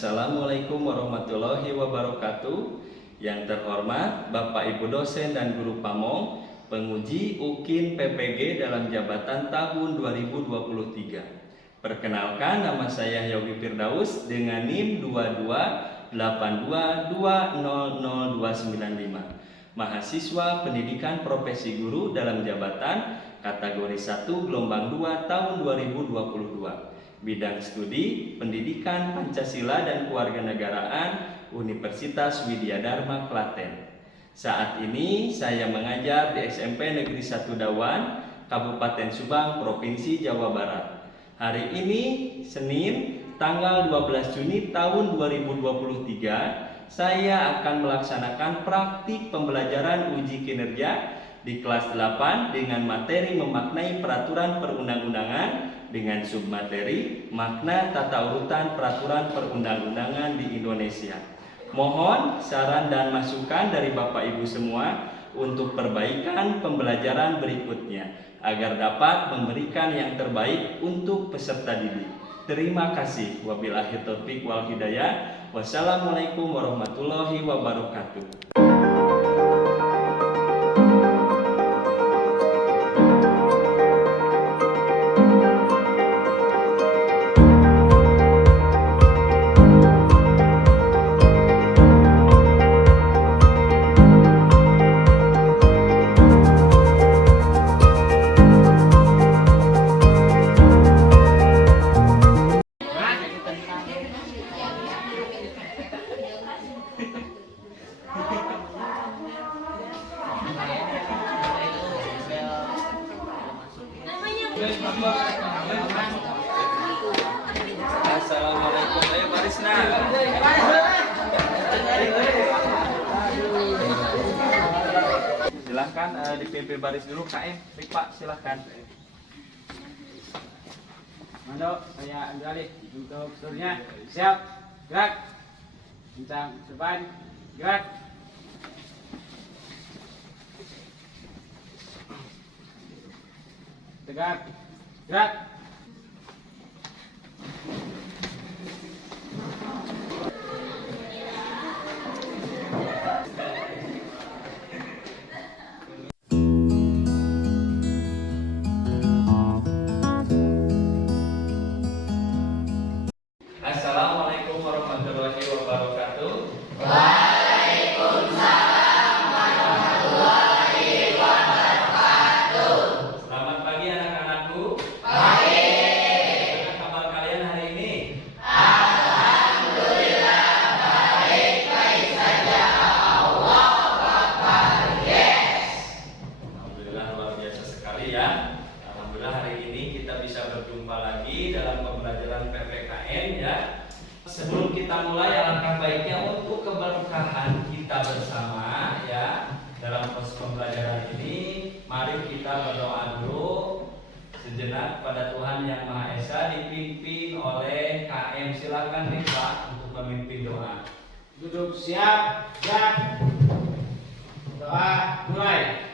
Assalamualaikum warahmatullahi wabarakatuh. Yang terhormat Bapak Ibu dosen dan guru Pamong, penguji UKIN PPG dalam jabatan tahun 2023. Perkenalkan, nama saya Yogi Firdaus dengan NIM 2282200295. Mahasiswa Pendidikan Profesi Guru dalam jabatan kategori 1 gelombang 2 tahun 2022. Bidang studi Pendidikan Pancasila dan Kewarganegaraan Universitas Widya Dharma Klaten. Saat ini saya mengajar di SMP Negeri 1 Dawan, Kabupaten Subang, Provinsi Jawa Barat. Hari ini Senin tanggal 12 Juni tahun 2023, saya akan melaksanakan praktik pembelajaran uji kinerja di kelas 8 dengan materi memaknai peraturan perundang-undangan dengan submateri makna tata urutan peraturan perundang-undangan di Indonesia. Mohon saran dan masukan dari Bapak Ibu semua untuk perbaikan pembelajaran berikutnya agar dapat memberikan yang terbaik untuk peserta didik. Terima kasih. Wabillahi taufiq wal hidayah. Wassalamualaikum warahmatullahi wabarakatuh. Assalamualaikum, ayo barisna. Silahkan dipimpin baris dulu KM, Pak, silahkan. Mando, saya ambil alih untuk seluruhnya. Siap, gerak. Kencang, depan, gerak. Tegak, gerak. Assalamualaikum warahmatullahi wabarakatuh. Waalaikumsalam warahmatullahi wabarakatuh. Selamat pagi anak-anakku. Pagi. Bagaimana kabar kalian hari ini? Alhamdulillah baik, baik saja. Allah Akbar. Yes. Alhamdulillah luar biasa sekali ya. Alhamdulillah hari ini kita bisa berjumpa lagi dalam pembelajaran PPKN ya. Sebelum kita mulai, alangkah baiknya untuk keberkahan kita bersama ya dalam proses pembelajaran ini, mari kita berdoa dulu sejenak pada Tuhan Yang Maha Esa, dipimpin oleh KM. Silakan nih Pak untuk memimpin doa. Duduk siap, gerak. Doa mulai.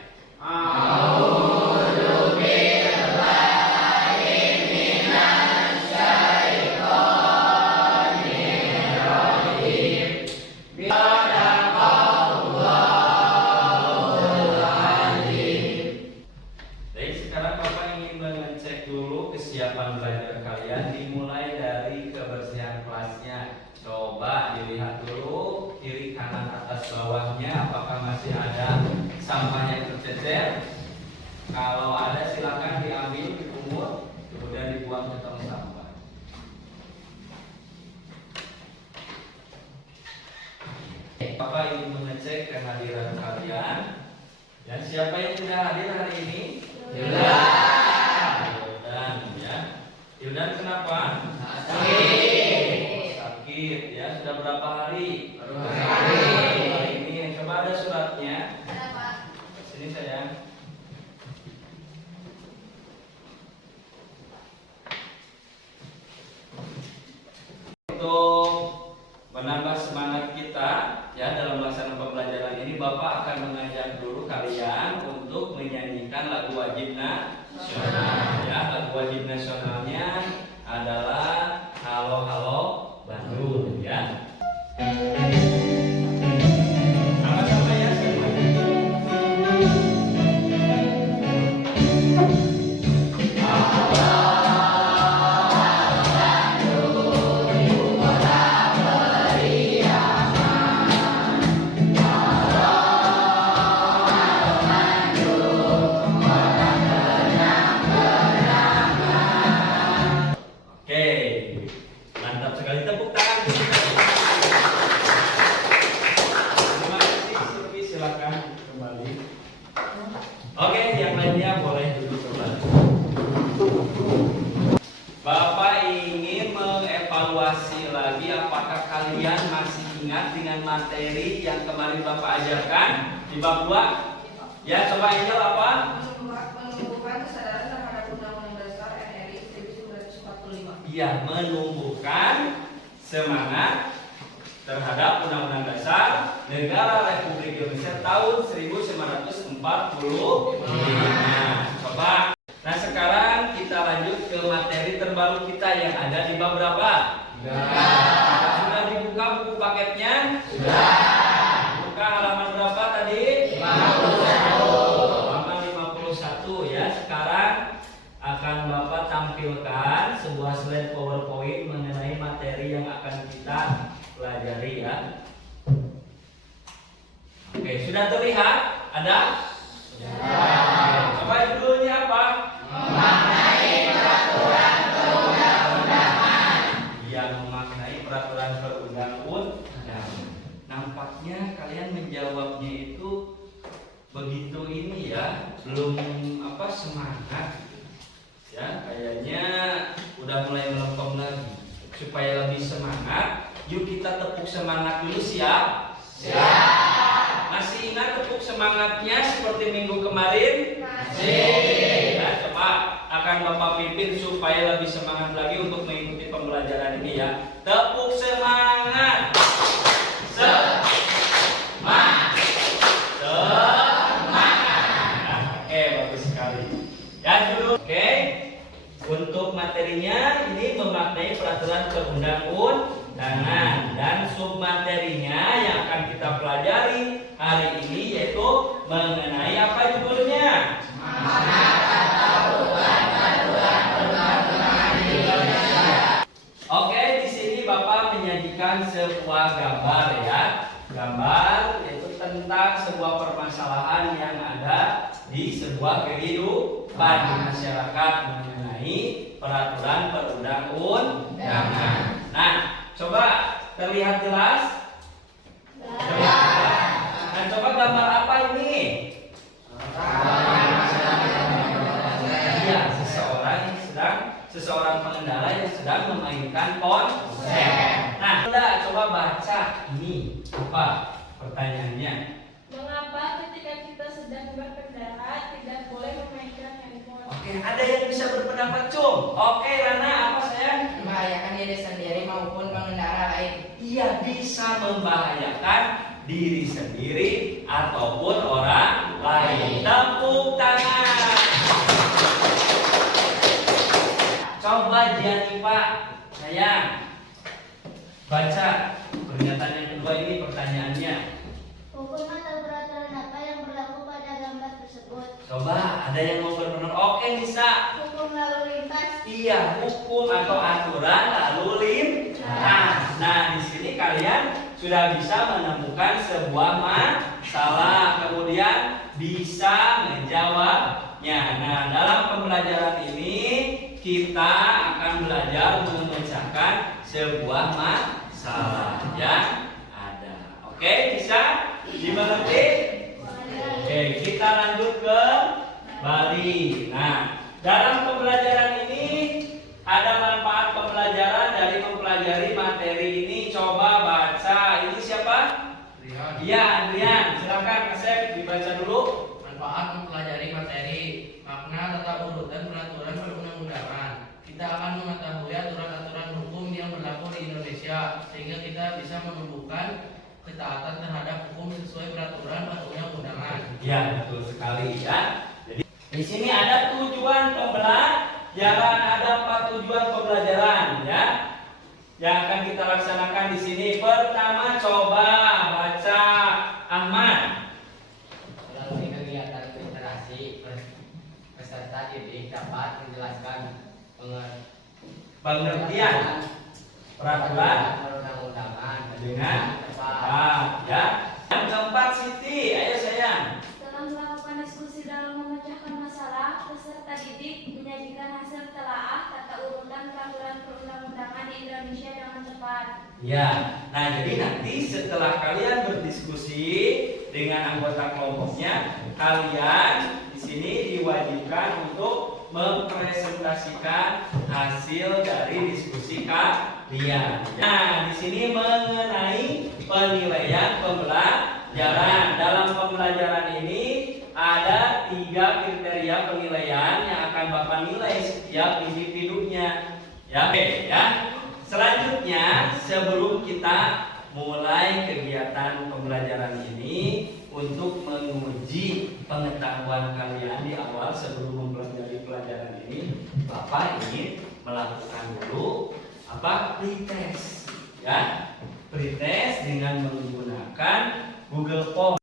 Baik, sekarang Bapak ingin mengecek dulu kesiapan belajar kalian, dimulai dari kebersihan kelasnya. Coba dilihat dulu kiri kanan atas bawahnya apakah masih ada sampah yang tercecer. Kalau ada silakan diambil, dipungut, kemudian dibuang ke tong sampah. Bapak ingin mengecek kehadiran kalian. Dan siapa yang sudah hadir hari ini? Hildan ya. Hildan kenapa? Sakit ya. Sudah berapa hari? Hari ini. Coba ada suratnya. Sini sayang. Untuk menambah semangat kita ya dalam melaksanakan pembelajaran ini, Bapak akan mengajak dulu kalian untuk menyanyikan lagu wajib nasional ya. Lagu wajib nasionalnya adalah Halo Halo Bandung ya. kalian masih ingat dengan materi yang kemarin Bapak ajarkan di bab 2? Ya, coba Angel apa? Menumbuhkan kesadaran terhadap Undang-Undang Dasar RI 1945. Iya, menumbuhkan semangat terhadap Undang-Undang Dasar Negara Republik Indonesia tahun 1945. Coba. Nah, sekarang kita lanjut ke materi terbaru kita yang ada di bab berapa? Sudah dibuka buku paketnya? Sudah. Buka halaman berapa tadi? 51. Halaman 51 ya. Sekarang akan Bapak tampilkan sebuah slide PowerPoint mengenai materi yang akan kita pelajari ya. Oke, sudah terlihat? Ada? Sudah. Coba judulnya apa? Memaknai peraturan perundang-undangan. Yang memaknai peraturan perundang-undangan. Nampaknya kalian menjawabnya itu begitu ini ya, belum semangat. Ya, kayaknya udah mulai melempem lagi. Supaya lebih semangat, yuk kita tepuk semangat dulu, siap? Siap. Masih ingat tepuk semangatnya seperti minggu kemarin? Masih. Ya, coba akan Bapak pimpin supaya lebih semangat lagi untuk mengikuti pembelajaran ini ya. Tepuk semangat. Semangat. Semangat. Oke, bagus sekali. Ya, dulu. Oke. Untuk materinya ini memaknai peraturan perundang-undangan dan submaterinya yang akan kita pelajari hari ini yaitu mengenai apa judulnya? Oke, di sini Bapak menyajikan sebuah gambar ya. Gambar yaitu tentang sebuah permasalahan yang ada di sebuah kehidupan di masyarakat mengenai peraturan perundang-undangan. Nah, coba terlihat jelas? Terlihat. Nah, coba gambar apa ini? Iya, seseorang pengendara yang sedang memainkan ponsel. Nah, coba baca ini apa pertanyaannya? Mengapa ketika kita sedang berkendara tidak boleh memainkan handphone? Oke, ada yang bisa berpendapat, Cum? Oke, Rana, apa sayang? Membahayakan diri sendiri maupun pengendara lain. Iya, bisa membahayakan diri sendiri ataupun orang lain. Tepuk tangan. Coba Jiani Pak, sayang, baca pernyataan yang kedua ini pertanyaannya. Hukum atau peraturan apa yang berlaku pada gambar tersebut? Coba ada yang mau berpendapat? Oke, Nisa. Hukum lalu lintas. Iya, hukum atau aturan lalu lintas. Nah, di sini kalian sudah bisa menemukan sebuah masalah, kemudian bisa menjawabnya. Nah, dalam pembelajaran ini kita akan belajar memecahkan sebuah masalah yang ada. Oke, bisa dimengerti? Oke, kita lanjut ke Bali. Nah, dalam pembelajaran ini ada manfaat pembelajaran dari mempelajari materi ini. Coba baca. Ini siapa? Iya, Andrian. Silakan Kasep dibaca dulu. Manfaat mempelajari materi makna tata urutan peraturan perundang-undangan. Kita akan mengetahui aturan-aturan hukum yang berlaku di Indonesia sehingga kita bisa menumbuhkan ketaatan terhadap hukum sesuai peraturan perundang-undangan. Ya, betul sekali ya. Jadi di sini ada tujuan pembelajaran, ada 4 tujuan pembelajaran ya. Yang akan kita laksanakan di sini. Pertama, coba baca Ahmad. Melalui kegiatan literasi, peserta didik dapat menjelaskan Pengertian peraturan perundang-undangan dengan tepat. tepat ya. Yang keempat, Siti, ayo sayang. Setelah melakukan diskusi dalam memecahkan masalah, peserta didik menyajikan hasil telaah tata urutan peraturan perundang-undangan di Indonesia dengan tepat. Ya, nah jadi nanti setelah kalian berdiskusi dengan anggota kelompoknya, kalian di sini diwajibkan untuk mempresentasikan hasil dari diskusi kalian. perhatian. Nah, di sini mengenai penilaian pembelajaran. Dalam pembelajaran ini ada 3 kriteria penilaian yang akan Bapak nilai setiap individunya. Ya, oke ya. Selanjutnya, sebelum kita mulai kegiatan pembelajaran ini untuk menguji pengetahuan kalian di awal sebelum mempelajari pelajaran ini, Bapak ingin melakukan dulu pretest ya. Pretest dengan menggunakan Google Form.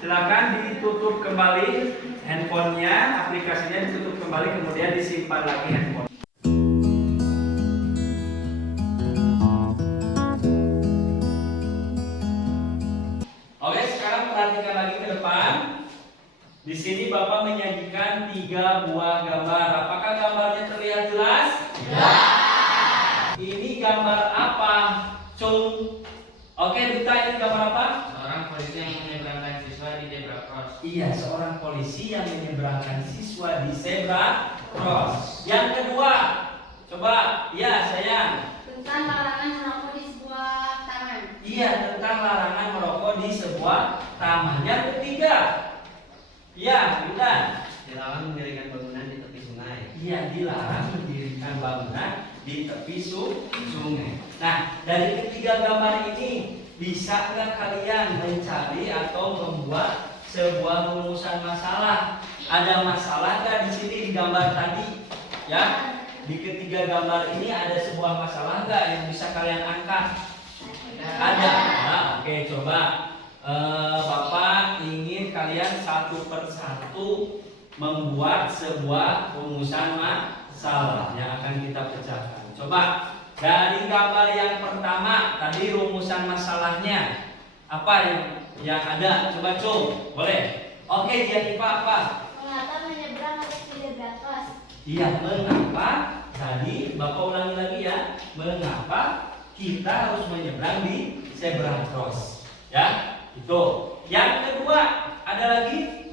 Silakan ditutup kembali handphonenya, aplikasinya ditutup kembali, kemudian disimpan lagi handphone. Oke, sekarang perhatikan lagi ke depan. Di sini Bapak menyajikan 3 buah gambar. Apakah gambarnya terlihat jelas? Jelas. Ini gambar apa, Cung? Oke, Duta, ini gambar apa? Seorang polisi yang menyeberangkan siswa di zebra cross. Iya, seorang polisi yang menyeberangkan siswa di zebra cross. Yang kedua, coba, ya sayang. Tentang larangan merokok di sebuah taman. Iya, tentang larangan merokok di sebuah taman. Yang ketiga, ya, Yudan. Dilarang mendirikan bangunan di tepi sungai. Iya, dilarang mendirikan bangunan di tepi sungai. Nah, dari ketiga gambar ini, bisa nggak kalian mencari atau membuat sebuah rumusan masalah? Ada masalah nggak di sini di gambar tadi? Ya, di ketiga gambar ini ada sebuah masalah nggak yang bisa kalian angkat? Ada. Nah, oke, coba. Bapak ingin kalian satu persatu membuat sebuah rumusan masalah yang akan kita pecahkan. Coba dari gambar yang pertama tadi rumusan masalahnya apa yang ada? Coba Cung, boleh? Oke, jadi apa? Mengapa menyeberang harus di zebra cross? Iya, mengapa? Tadi Bapak ulangi lagi ya. Mengapa kita harus menyeberang di zebra cross? Ya, itu. Yang kedua, ada lagi?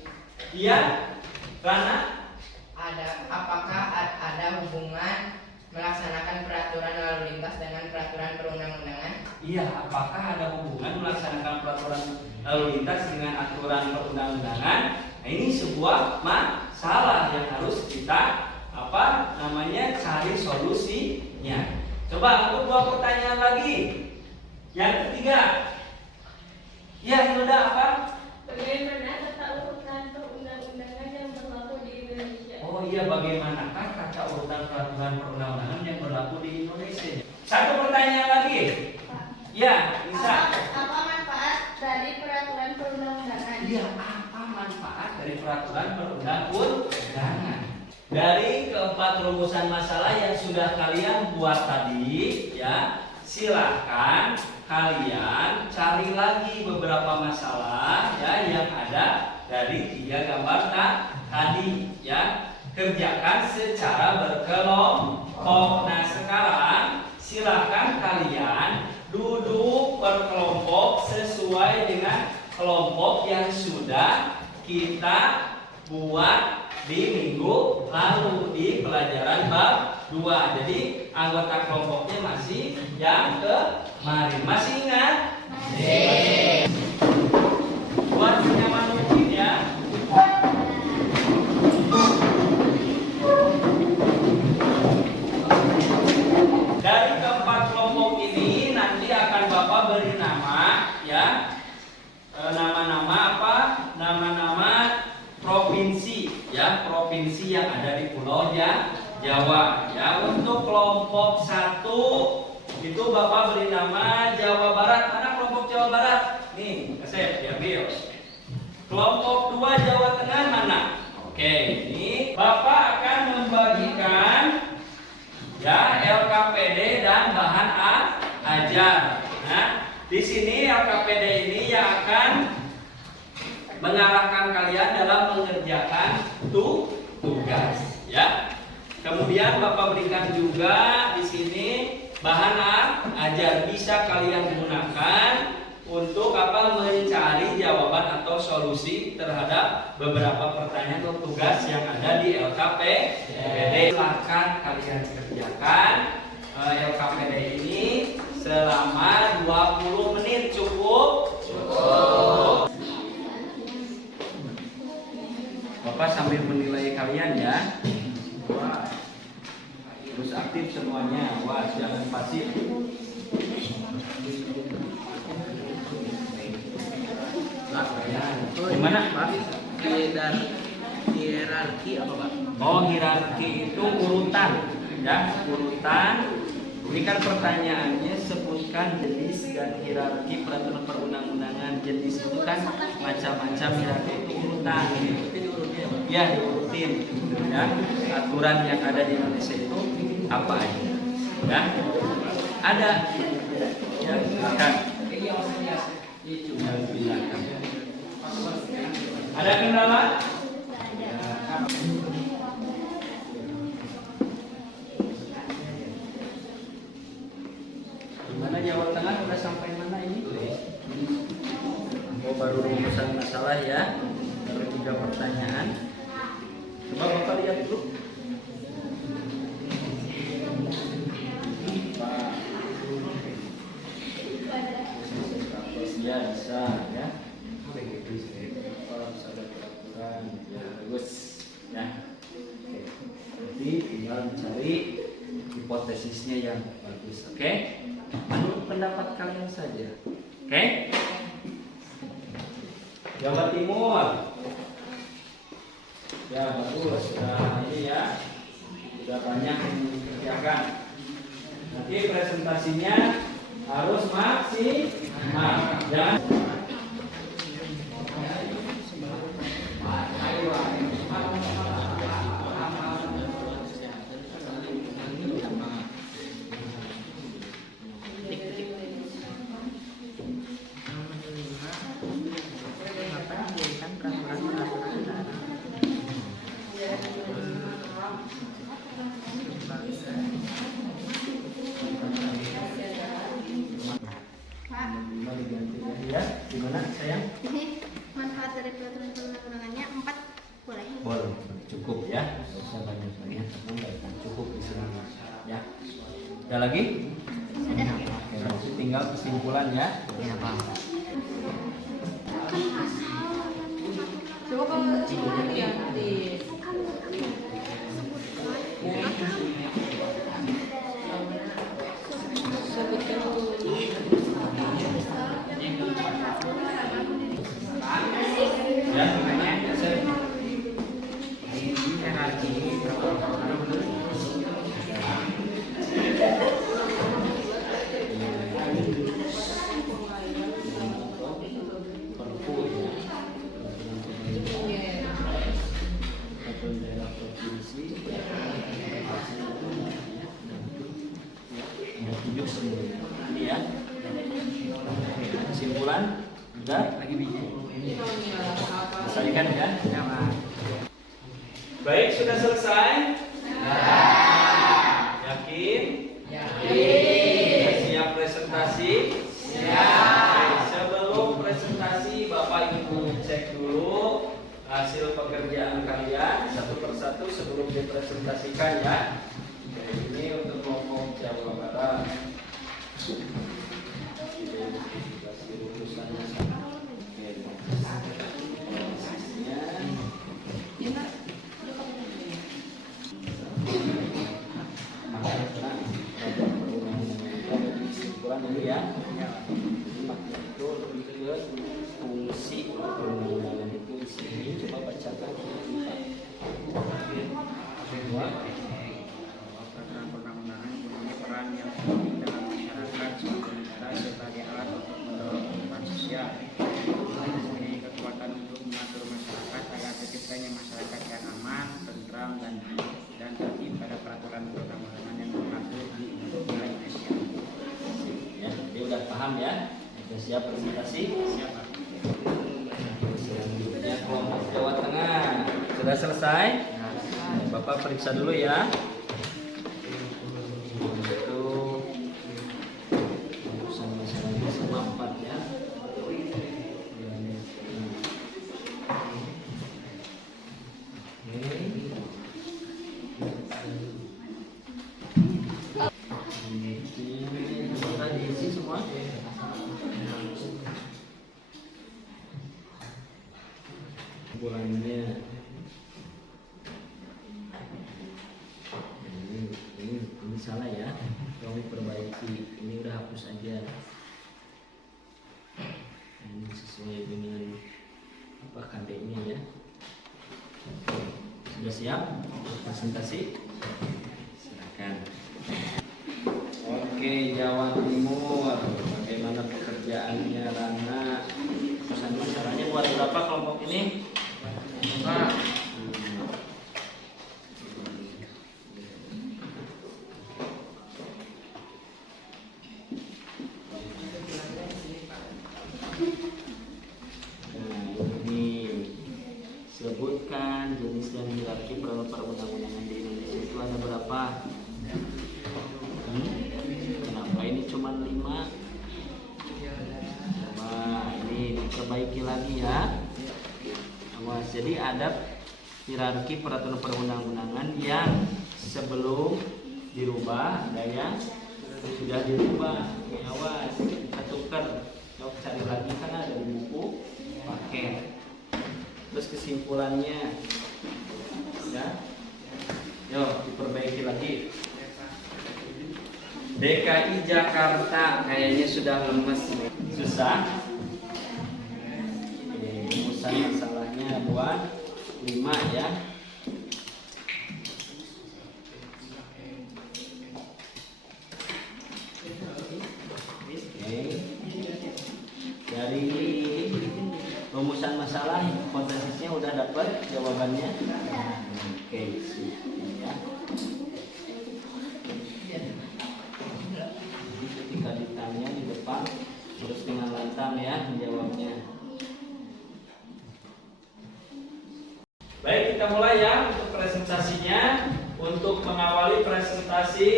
Iya, Rana? Apakah ada hubungan melaksanakan peraturan lalu lintas dengan peraturan perundang-undangan? Iya, apakah ada hubungan melaksanakan peraturan lalu lintas dengan aturan perundang-undangan? Nah, ini sebuah masalah yang harus kita cari solusinya. Coba untuk 2 pertanyaan lagi. Yang ketiga, ya Hilda apa? Bagaimana tata urutan perundang-undangan yang berlaku di Indonesia? Oh iya, bagaimanakah tata urutan peraturan perundang-undangan yang berlaku di Indonesia? 1 pertanyaan lagi. Ya, bisa. Apa manfaat dari peraturan perundang-undangan? Iya, apa manfaat dari peraturan perundang-undangan? Dari keempat rumusan masalah yang sudah kalian buat tadi, ya, silahkan kalian cari lagi beberapa masalah ya yang ada dari 3 gambar tadi, ya. Kerjakan secara berkelompok. Nah, sekarang silahkan kalian duduk berkelompok sesuai dengan kelompok yang sudah kita buat di minggu lalu di pelajaran bab 2. Jadi anggota kelompoknya masih yang kemarin. Masih ingat? Masih. Buat senyaman mungkin ya. Dari keempat kelompok ini nanti akan Bapak beri nama, ya. Nama-nama apa? Nama-nama provinsi, ya, provinsi yang ada di Pulau Jawa. Ya, untuk kelompok 1 itu Bapak beri nama Jawa Barat. Mana kelompok Jawa Barat? Nih, kasih diambil. Kelompok 2 Jawa Tengah mana? Oke, ini Bapak akan membagikan ya LKPD dan bahan ajar. Nah, di sini LKPD ini yang akan mengarahkan kalian dalam mengerjakan tugas, ya. Kemudian Bapak berikan juga di sini bahan ajar, bisa kalian gunakan untuk mencari jawaban atau solusi terhadap beberapa pertanyaan atau tugas yang ada di LKPD. Silakan kalian kerjakan LKPD ini selama 20 menit cukup. Bapak sambil menilai kalian ya. Wah, terus aktif semuanya. Wah, jangan pasif. Gimana Pak? Hierarki apa Pak? Oh, hierarki itu urutan, ya, urutan. Ini kan pertanyaannya sebutkan jenis dan hierarki peraturan perundang-undangan. Jenis itu kan macam-macam, hierarki itu urutan. Ya, diurutin. Ya, aturan yang ada di Indonesia itu apa aja? Ya, ada. Ya, silakan. Ada kendala? Gimana Jawa Tengah udah sampai mana ini? Oh, baru rumusan masalah ya. Baru 3 pertanyaan. Coba Bapak lihat dulu. Ya bisa ya. Kalau ada peraturan ya bagus ya. Jadi tinggal mencari hipotesisnya yang bagus. Oke? Menurut pendapat kalian saja. Oke? Jawa Timur. Ya bagus. Nah ini ya sudah banyak yang dikerjakan. Nanti presentasinya harus maksimal. Jangan. Ya, gimana sayang? Ini manfaat dari peraturan perundang-undangannya 4 boleh. Boleh, cukup ya. Tidak usah banyak-banyak, cukup di sini. Ya. Ada lagi? Sudah. Oke, nanti tinggal kesimpulan ya. Iya Pak. Coba kalau lihat di Ya, ini ya. Kesimpulan udah lagi biji. Selesaikan ya. Baik, sudah selesai? Yakin? Yakin. Siap presentasi? Siap. Sebelum presentasi, Bapak Ibu cek dulu hasil pekerjaan kalian satu persatu sebelum dipresentasikan ya. Ini untuk kelompok Jawa Barat. Dulu ya. Itu lebih ke fungsi perundang-undangan itu di sini. Coba bacakan. peraturan perundang-undangan mempunyai peran yang penting dalam masyarakat. agar aman, tentram, dan tertib pada peraturan perundang-undangan yang berlaku di Indonesia. Ya, dia udah paham ya. Sudah siap presentasi? Siapa? Selanjutnya kelompok Jawa Tengah. Sudah selesai? Bapak periksa dulu ya. Itu masalahnya sama 4 ya. Sudah diisi semua? Bulannya ini salah ya, tolong perbaiki. Ini udah hapus aja. Ini sesuai dengan apa KD-nya ya. Sudah siap presentasi? Silakan. Oke, Jawa Timur, bagaimana pekerjaannya Rana? Pesan masalahnya buat berapa kelompok ini? Pak, Ini sebutkan jenis dan hierarki perundang-undangan di Indonesia itu ada berapa? Kenapa ini cuma 5? Coba ini diperbaiki lagi ya. Awas, jadi ada hierarki peraturan perundang-undangan yang sebelum dirubah, ada yang sudah dirubah. Awas, kita tukar. Coba cari lagi kan ada di buku paket. Terus kesimpulannya, ya, yuk diperbaiki lagi. DKI Jakarta kayaknya sudah lemes, susah. Rumusan masalahnya buat 5 ya. Oke. Dari rumusan masalah hipotesisnya udah dapat jawabannya. Oke, ya. Jadi ketika ditanya di depan terus dengan lantang ya menjawabnya. Baik, kita mulai ya untuk presentasinya. Untuk mengawali presentasi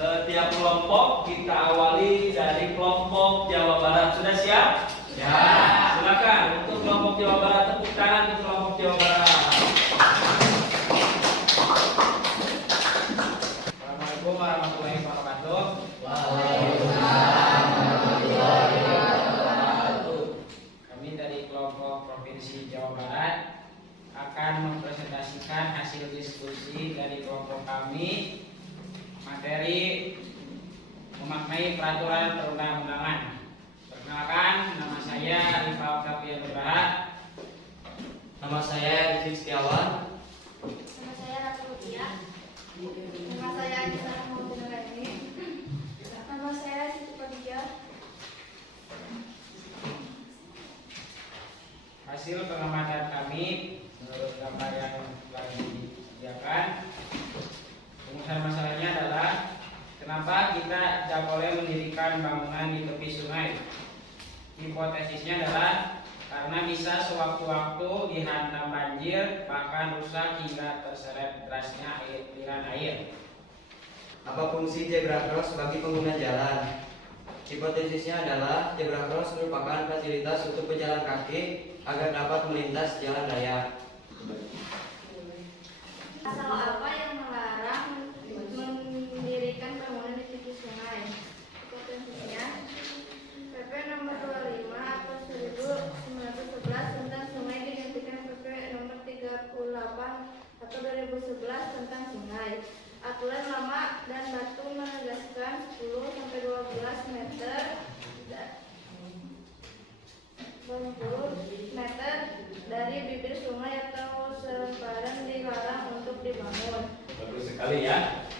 tiap kelompok, kita awali dari kelompok Jawa Barat. Sudah siap? Siap. Silakan untuk kelompok Jawa Barat, tepuk tangan untuk kelompok Jawa Barat. Assalamualaikum warahmatullahi wabarakatuh. Kami dari kelompok Provinsi Jawa Barat akan mempresentasikan hasil diskusi dari kelompok kami materi memaknai peraturan perundang-undangan. Perkenalkan, nama saya Rifa Oktavian Nugraha. nama saya Rizky Setiawan. Nama saya Ratu Rutia. Nama saya Anissa Rahmaudinurani. Nama saya Siti Khadijah. Hasil pengamatan kami menurut gambar yang telah disediakan, rumusan masalahnya adalah kenapa kita tidak boleh mendirikan bangunan di tepi sungai. Hipotesisnya adalah karena bisa sewaktu-waktu dihantam banjir, bahkan rusak hingga terseret derasnya aliran air. Apa fungsi zebra cross bagi pengguna jalan? Hipotesisnya adalah zebra cross merupakan fasilitas untuk pejalan kaki agar dapat melintas jalan raya. Pasal apa yang melarang mendirikan bangunan di tepi sungai? Hipotesisnya PP nomor 25 atau 1911 tentang sungai digantikan PP nomor 38 atau 2011 tentang sungai. Aturan lama dan batu menegaskan 10 sampai 12 meter 20 meter dari bibir sungai atau sempadan dilarang untuk dibangun. Bagus sekali ya.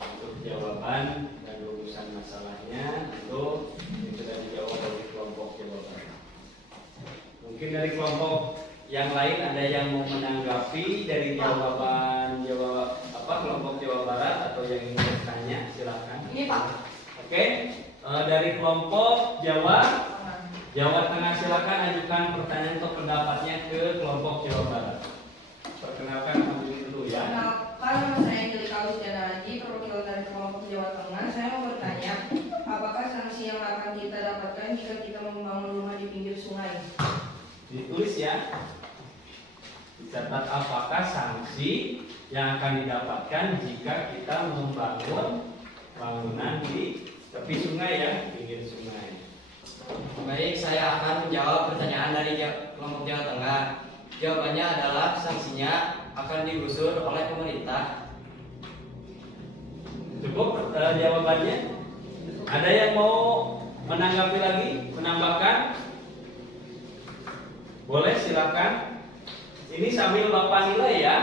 Untuk jawaban dan rumusan masalahnya itu sudah dijawab oleh kelompok Jawa Barat. Mungkin dari kelompok yang lain ada yang mau menanyakan menanggapi dari jawaban kelompok Jawa Barat atau yang ingin bertanya silakan. Ini Pak. Oke, dari kelompok Jawa Tengah silakan ajukan pertanyaan atau pendapatnya ke kelompok Jawa Barat. Perkenalkan kami dulu ya. Perkenalkan, nama saya Angelica Luciana Haji, perwakilan dari kelompok Jawa Tengah. Saya mau bertanya, apakah sanksi yang akan kita dapatkan jika kita membangun rumah di pinggir sungai? Ditulis ya. Dicatat apakah sanksi yang akan didapatkan jika kita membangun bangunan di tepi sungai ya, pinggir sungai. Baik, saya akan menjawab pertanyaan dari kelompok Jawa Tengah. Jawabannya adalah sanksinya akan digusur oleh pemerintah. Cukup jawabannya? Ada yang mau menanggapi lagi, menambahkan? Boleh silakan. Ini sambil Bapak nilai ya.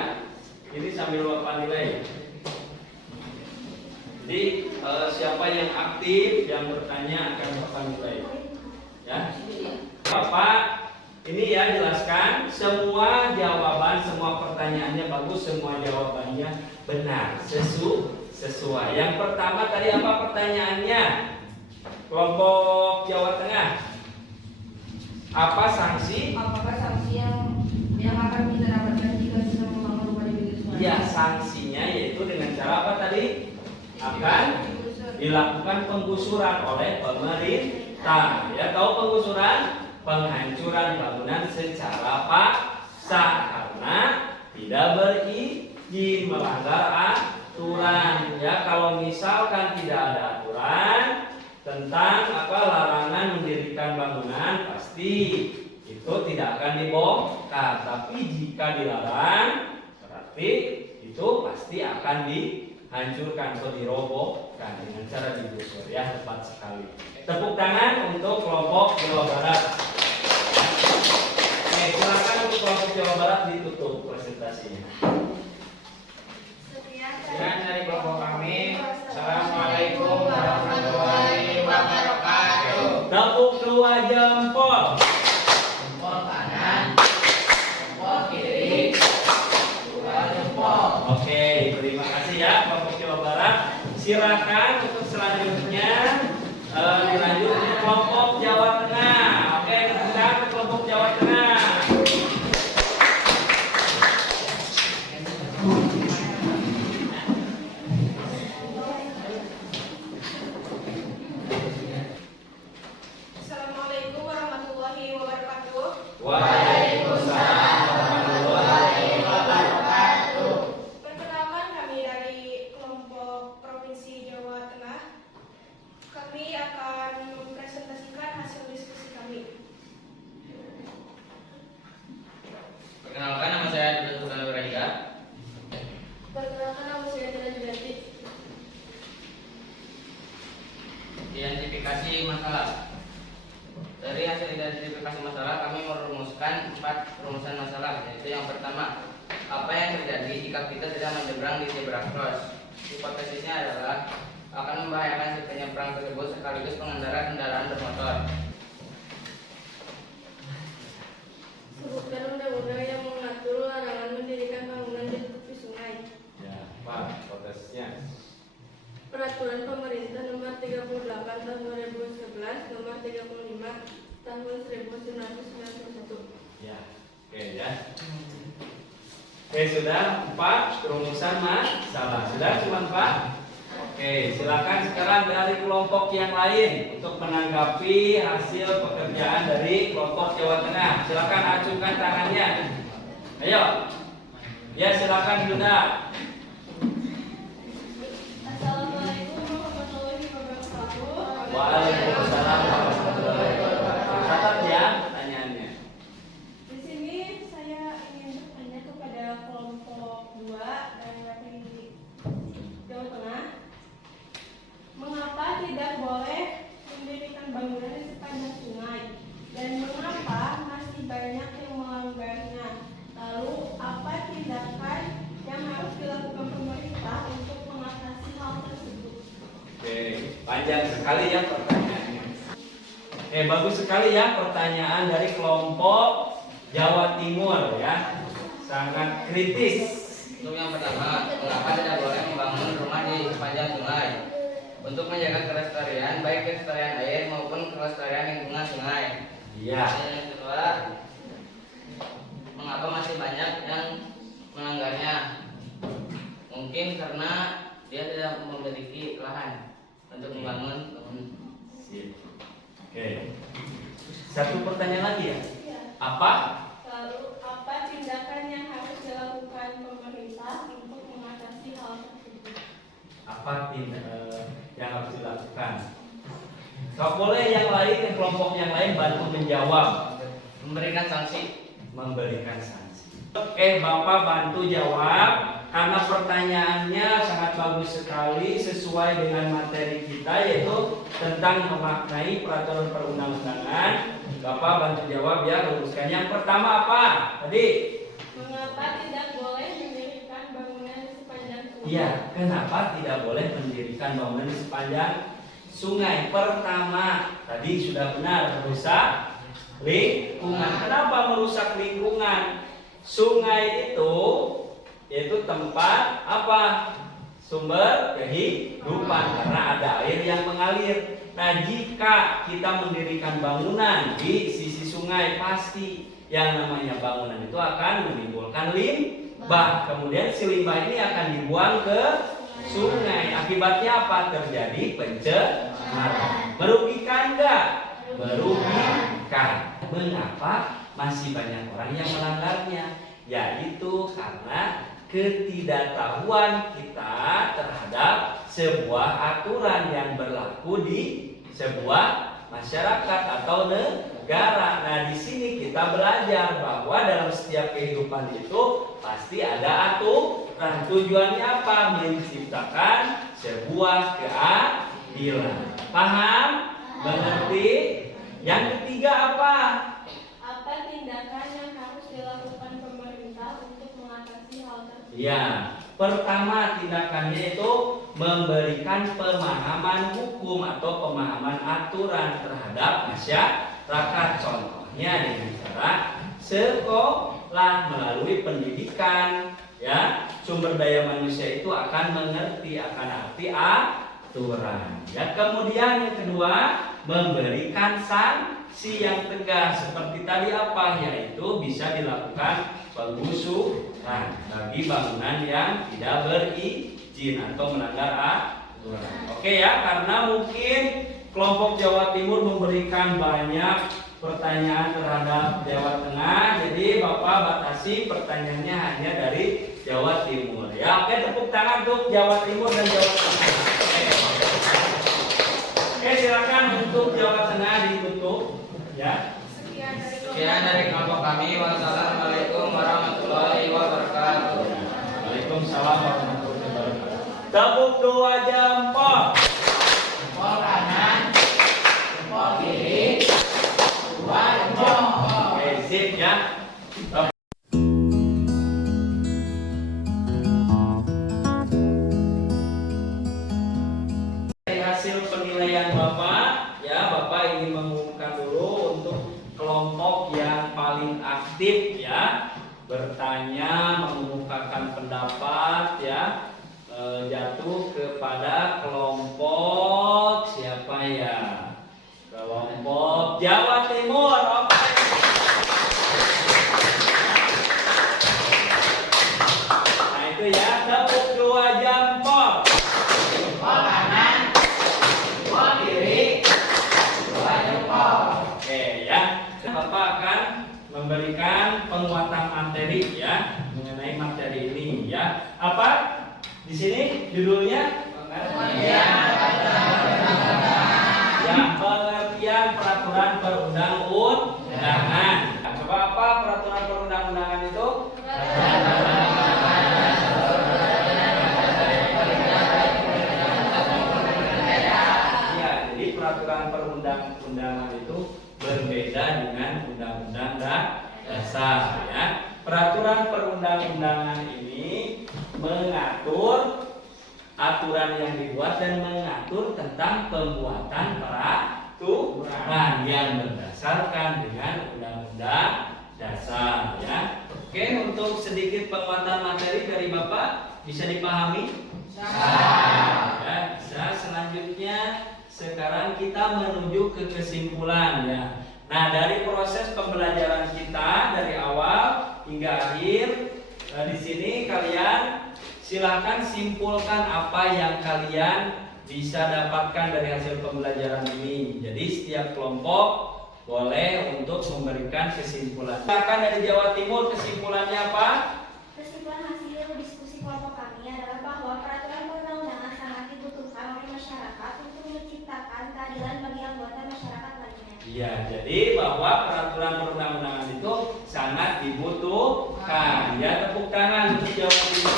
Ini sambil Bapak nilai. Jadi siapa yang aktif yang bertanya akan Bapak nilai. Ya. Bapak ini ya jelaskan semua jawaban, semua pertanyaannya bagus, semua jawabannya benar, sesuai. Yang pertama tadi apa pertanyaannya? Kelompok Jawa Tengah. Apa sanksi? Apakah sanksi yang akan kita dapatkan jika kita membangun rumah di pinggir sungai? Ya, sanksinya yaitu dengan cara apa tadi? Akan dilakukan penggusuran oleh pemerintah. Ya, tahu penggusuran? Penghancuran bangunan secara paksa karena tidak berizin, melanggar aturan. Ya, kalau misalkan tidak ada aturan tentang larangan mendirikan bangunan, pasti itu tidak akan dibongkar. Tapi jika dilarang, berarti itu pasti akan dihancurkan atau dirobohkan dengan cara digusur. Ya, tepat sekali. Tepuk tangan untuk kelompok Jawa Barat. Silakan untuk kelompok Jawa Barat ditutup presentasinya. Sekian dari kelompok kami. Assalamualaikum warahmatullahi wabarakatuh. Tepuk dua jempol. Jempol kanan, jempol kiri, dua jempol. Oke, terima kasih ya kelompok Jawa Barat. Silakan untuk selanjutnya dilanjut di kelompok Jawa Tengah. Oke, kita ke kelompok Jawa Tengah. Assalamualaikum warahmatullahi wabarakatuh. Waalaikumsalam warahmatullahi wabarakatuh. Perkenalkan, kami dari kelompok Provinsi Jawa Tengah. Kami akan mempresentasikan hasil diskusi kami. Perkenalkan, nama saya Dudut Sultan Nurhayya. Perkenalkan, nama saya Dila Judanti. Identifikasi masalah. Dari hasil identifikasi masalah, kami merumuskan 4 perumusan masalah, yaitu yang pertama, apa yang terjadi jika kita tidak menyeberang di zebra cross? Hipotesisnya adalah akan membahayakan si penyeberang tersebut sekaligus pengendara kendaraan bermotor. Sebutkan undang-undang yang mengatur larangan mendirikan bangunan di tepi sungai. Ya, Pak, protesnya. Peraturan Pemerintah Nomor 38 Tahun 2011, Nomor 35 Tahun 1991. Ya, oke ya. Oke, sudah 4 perumusan masalah. Sudah cuma 4. Oke, silakan sekarang dari kelompok yang lain untuk menanggapi hasil pekerjaan dari kelompok Jawa Tengah. Silakan acungkan tangannya. Ayo. Ya, silakan Yuda. Assalamualaikum warahmatullahi wabarakatuh. Waalaikumsalam warahmatullahi wabarakatuh. Catat ya pertanyaannya. Di sini saya ingin bertanya kepada kelompok 2 dari Jawa Tengah. Mengapa tidak boleh mendirikan bangunan di sepanjang sungai? Dan mengapa masih banyak yang melanggarnya? Lalu apa tindakan yang harus dilakukan pemerintah untuk mengatasi hal tersebut? Oke, panjang sekali ya pertanyaannya. Bagus sekali ya pertanyaan dari kelompok Jawa Timur ya. sangat kritis. Untuk yang pertama, mengapa tidak boleh membangun rumah di sepanjang sungai? Untuk menjaga kelestarian, baik kelestarian air maupun kelestarian lingkungan sungai. Iya. Dan yang kedua, mengapa masih banyak yang melanggarnya? Mungkin karena dia tidak memiliki lahan untuk membangun. Sip. Oke. Satu pertanyaan lagi ya. Ya. Apa? Lalu apa tindakan yang harus dilakukan pemerintah untuk mengatasi hal tersebut? Apa yang harus dilakukan? Kalau boleh yang lain, kelompok yang lain bantu menjawab. Memberikan sanksi. Memberikan sanksi. Oke, Bapak bantu jawab karena pertanyaannya sangat bagus sekali sesuai dengan materi kita yaitu tentang memaknai peraturan perundang-undangan. Bapak bantu jawab ya, luruskan. Yang pertama apa? Tadi? Mengapa tidak boleh mendirikan bangunan di sepanjang sungai? Iya, kenapa tidak boleh mendirikan bangunan di sepanjang sungai? Pertama, tadi sudah benar, merusak lingkungan. Kenapa merusak lingkungan? Sungai itu yaitu tempat apa? Sumber kehidupan karena ada air yang mengalir. Nah, jika kita mendirikan bangunan di sisi sungai, pasti yang namanya bangunan itu akan menimbulkan limbah. Kemudian si limbah ini akan dibuang ke sungai. Akibatnya apa? Terjadi pencemaran. Merugikan enggak? Merugikan. Mengapa masih banyak orang yang melanggarnya? Yaitu karena ketidaktahuan kita terhadap sebuah aturan yang berlaku di sebuah masyarakat atau negara. Nah, di sini kita belajar bahwa dalam setiap kehidupan itu pasti ada aturan. Tujuannya apa? Menciptakan sebuah keadilan. Paham? Mengerti? Yang ketiga apa? Apa tindakan yang harus dilakukan pemerintah untuk mengatasi hal tersebut? Ya, pertama tindakannya itu memberikan pemahaman hukum atau pemahaman aturan terhadap masyarakat. Contohnya dengan cara sekolah melalui pendidikan, ya, sumber daya manusia itu akan mengerti akan arti aturan. Ya, kemudian yang kedua memberikan sanksi yang tegas seperti tadi apa? Yaitu bisa dilakukan penggusuran bagi bangunan yang tidak berizin atau melanggar aturan. Oke ya, karena mungkin kelompok Jawa Timur memberikan banyak pertanyaan terhadap Jawa Tengah, jadi Bapak batasi pertanyaannya hanya dari Jawa Timur. Ya, oke, tepuk tangan untuk Jawa Timur dan Jawa Tengah. Oke, silakan untuk Jawa Tengah ditutup. Ya. Sekian dari kelompok kami. Wassalamualaikum warahmatullahi wabarakatuh. Waalaikumsalam warahmatullahi wabarakatuh. Tepuk dua jempol. Jempol kanan, jempol kiri, dua jempol. Oke, sip ya. Dari hasil penilaian Bapak, ya Bapak ingin mengumumkan dulu untuk kelompok yang paling aktif ya, bertanya, mengemukakan pendapat ya, jatuh kepada kelompok siapa ya? Kelompok Jawa Timur. Oke. Nah itu ya, tepuk dua jempol. Jempol kanan, jempol kiri, dua jempol. Oke ya, Bapak akan memberikan penguatan materi ya mengenai materi ini ya. Apa di sini judulnya? Ya, pengertian peraturan perundang-undangan. Coba apa peraturan perundang-undangan itu? Ya, jadi peraturan perundang-undangan itu berbeda dengan undang-undang dasar ya. Peraturan perundang-undangan ini mengatur aturan yang dibuat dan mengatur tentang pembuatan peraturan yang berdasarkan dengan undang-undang dasar ya. Oke, untuk sedikit penguatan materi dari Bapak bisa dipahami? Ya, bisa. Selanjutnya sekarang kita menuju ke kesimpulan ya. Nah, dari proses pembelajaran kita dari awal hingga akhir, di sini kalian silakan simpulkan apa yang kalian bisa dapatkan dari hasil pembelajaran ini. Jadi setiap kelompok boleh untuk memberikan kesimpulan. Silakan dari Jawa Timur, kesimpulannya apa? Kesimpulan hasil diskusi kelompok kami adalah bahwa peraturan perundang-undangan sangat dibutuhkan oleh masyarakat untuk menciptakan keadilan bagi anggota masyarakat lainnya. Iya, jadi bahwa peraturan perundang-undangan itu sangat dibutuhkan. Ya, tepuk tangan untuk Jawa Timur.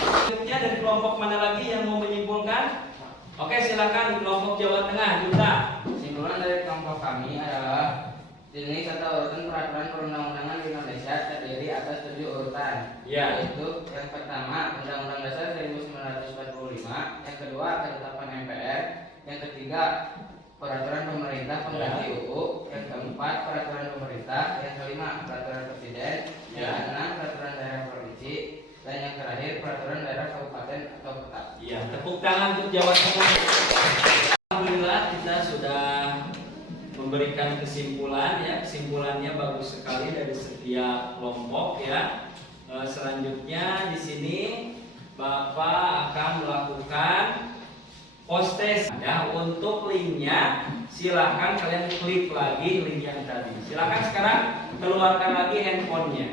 Selanjutnya dari kelompok mana lagi yang mau menyimpulkan? Oke, silakan kelompok Jawa Tengah, Juta. Kesimpulan dari kelompok kami adalah jenis atau urutan peraturan perundang-undangan di Indonesia terdiri atas 7 urutan. Ya. Yaitu yang pertama Undang-Undang Dasar 1945, yang kedua Ketetapan MPR, yang ketiga Peraturan Pemerintah Pengganti UU, yang keempat Peraturan Pemerintah, yang kelima Peraturan Presiden, yang keenam Peraturan Daerah Provinsi, dan yang terakhir Peraturan Daerah Kabupaten atau Kota. Iya, tepuk tangan untuk Jawa Tengah. Alhamdulillah kita sudah memberikan kesimpulan ya. Kesimpulannya bagus sekali dari setiap kelompok ya. Selanjutnya di sini Bapak akan melakukan post test ya. Untuk linknya silahkan kalian klik lagi link yang tadi. Silahkan sekarang keluarkan lagi handphonenya.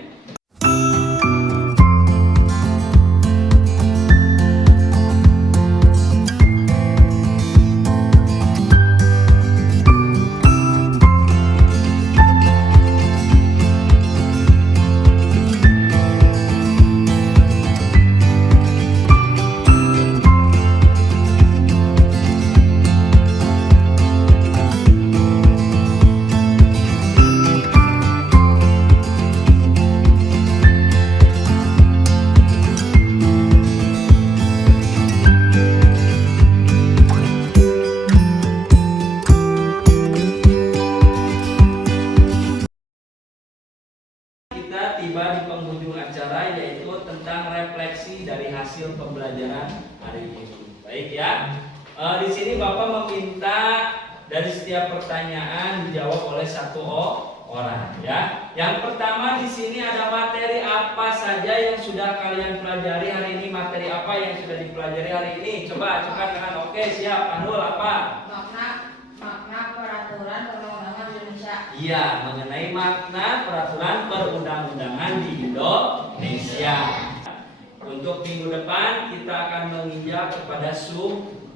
Kita tiba di penghujung acara yaitu tentang refleksi dari hasil pembelajaran hari ini. Baik ya. Di sini Bapak meminta dari setiap pertanyaan dijawab oleh satu orang ya. Yang pertama di sini ada materi apa saja yang sudah kalian pelajari hari ini? Materi apa yang sudah dipelajari hari ini? Coba angkat tangan. Oke, siap. Anul apa? Makna peraturan perundang-undangan Indonesia. Iya, mengenai makna peraturan perundang-undangan di Indonesia. Untuk minggu depan kita akan menginjak kepada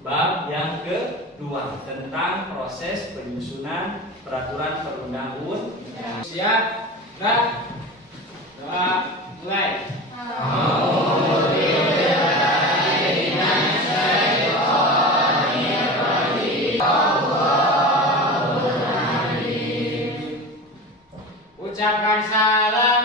bab yang kedua tentang proses penyusunan peraturan perundang-undangan. Siap, gerak, doa, mulai. Ucapkan salam